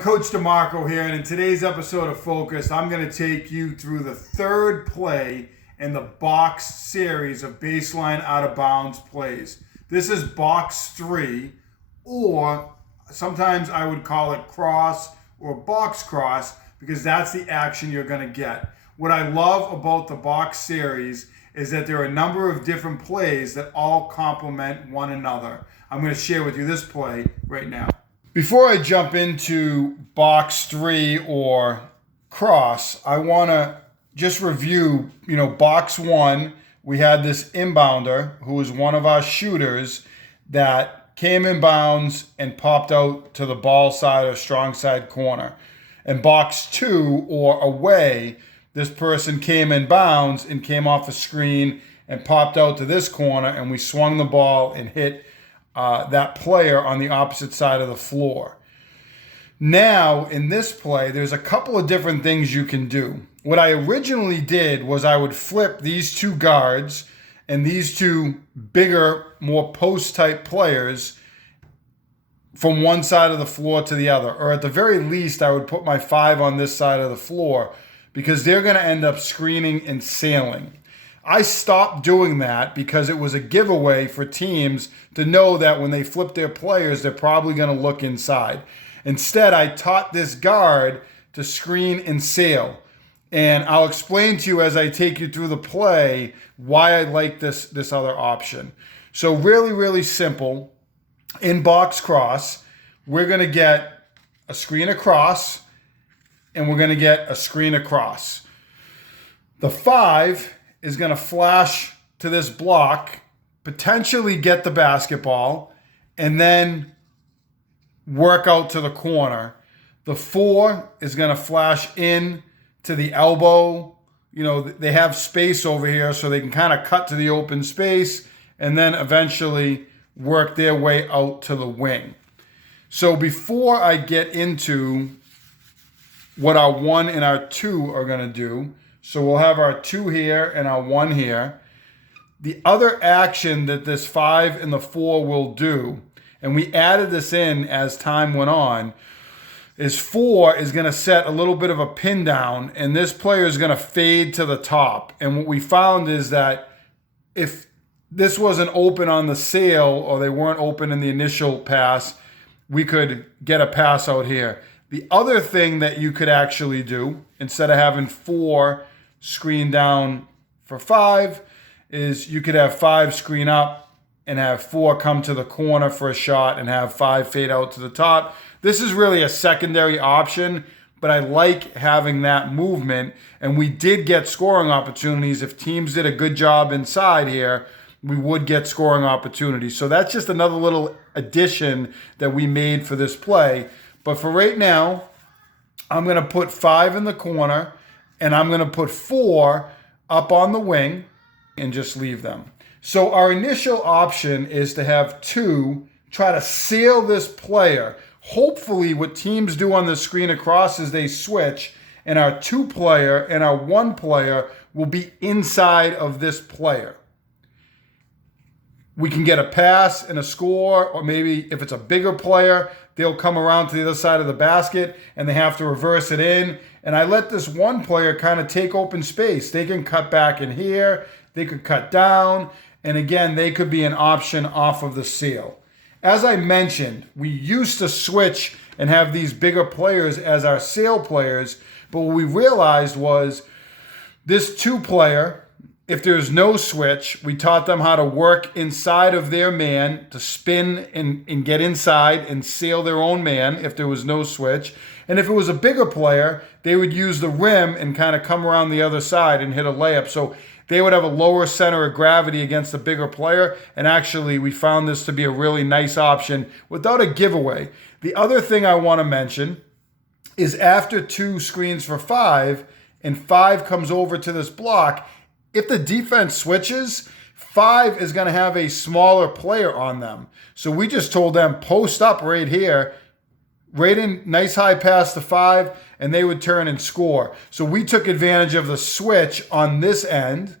Coach DeMarco here, and in today's episode of Focus, I'm going to take you through the third play in the box series of baseline out of bounds plays. This is box 3, or sometimes I would call it cross or box cross, because that's the action you're going to get. What I love about the box series is that there are a number of different plays that all complement one another. I'm going to share with you this play right now. Before I jump into box 3 or cross, I want to just review, box 1, we had this inbounder who was one of our shooters that came in bounds and popped out to the ball side or strong side corner. And box 2 or away, this person came in bounds and came off a screen and popped out to this corner, and we swung the ball and hit that player on the opposite side of the floor. Now, in this play, there's a couple of different things you can do. What I originally did was I would flip these two guards and these two bigger, more post-type players from one side of the floor to the other. Or at the very least, I would put my 5 on this side of the floor because they're going to end up screening and sailing. I stopped doing that because it was a giveaway for teams to know that when they flip their players, they're probably going to look inside. Instead, I taught this guard to screen and sail. And I'll explain to you as I take you through the play why I like this other option. So really, really simple. In box cross, we're going to get a screen across, and we're going to get a screen across. The 5 is going to flash to this block, potentially get the basketball, and then work out to the corner. The 4 is going to flash in to the elbow. They have space over here, so they can kind of cut to the open space and then eventually work their way out to the wing. So before I get into what our 1 and our 2 are going to do, so we'll have our 2 here and our 1 here. The other action that this 5 and the 4 will do, and we added this in as time went on, is 4 is going to set a little bit of a pin down, and this player is going to fade to the top. And what we found is that if this wasn't open on the sail, or they weren't open in the initial pass, we could get a pass out here. The other thing that you could actually do, instead of having 4 screen down for 5, is you could have 5 screen up and have 4 come to the corner for a shot and have 5 fade out to the top. This is really a secondary option, but I like having that movement, and we did get scoring opportunities. If teams did a good job inside here, we would get scoring opportunities. So that's just another little addition that we made for this play. But for right now, I'm going to put 5 in the corner, and I'm going to put 4 up on the wing and just leave them. So our initial option is to have 2 try to sail this player. Hopefully what teams do on the screen across is they switch, and our 2 player and our 1 player will be inside of this player. We can get a pass and a score, or maybe if it's a bigger player, they'll come around to the other side of the basket and they have to reverse it in. And I let this 1 player kind of take open space. They can cut back in here, they could cut down, and again, they could be an option off of the seal. As I mentioned, we used to switch and have these bigger players as our sail players, but what we realized was this 2 player, if there's no switch, we taught them how to work inside of their man to spin and get inside and sail their own man if there was no switch. And if it was a bigger player, they would use the rim and kind of come around the other side and hit a layup. So they would have a lower center of gravity against the bigger player. And actually, we found this to be a really nice option without a giveaway. The other thing I want to mention is after 2 screens for 5 and 5 comes over to this block, if the defense switches, 5 is going to have a smaller player on them. So we just told them, post up right here, right in, nice high pass to 5, and they would turn and score. So we took advantage of the switch on this end.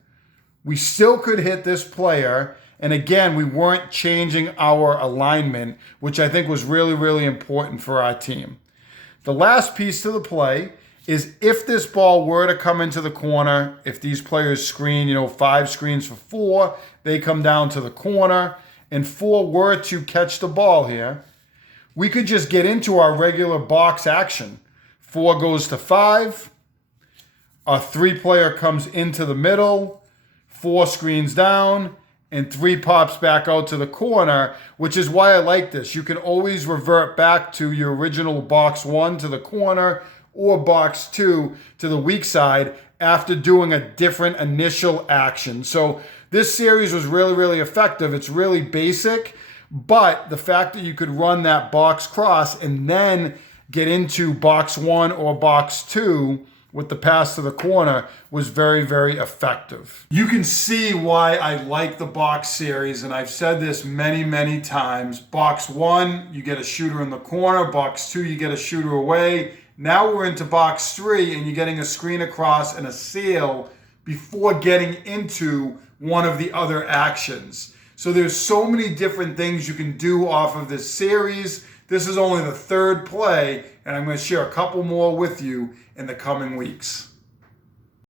We still could hit this player, And again, we weren't changing our alignment, which I think was really, really important for our team. The last piece to the play is if this ball were to come into the corner, if these players screen, 5 screens for 4, they come down to the corner, and 4 were to catch the ball here, we could just get into our regular box action. 4 goes to 5, a 3-player comes into the middle, 4 screens down, and 3 pops back out to the corner, which is why I like this. You can always revert back to your original box 1 to the corner or box 2 to the weak side after doing a different initial action. So this series was really, really effective. It's really basic, but the fact that you could run that box cross and then get into box 1 or box 2 with the pass to the corner was very, very effective. You can see why I like the box series, and I've said this many, many times. Box 1, you get a shooter in the corner. Box 2, you get a shooter away. Now we're into box 3, and you're getting a screen across and a seal before getting into one of the other actions. So there's so many different things you can do off of this series. This is only the 3rd play, and I'm going to share a couple more with you in the coming weeks.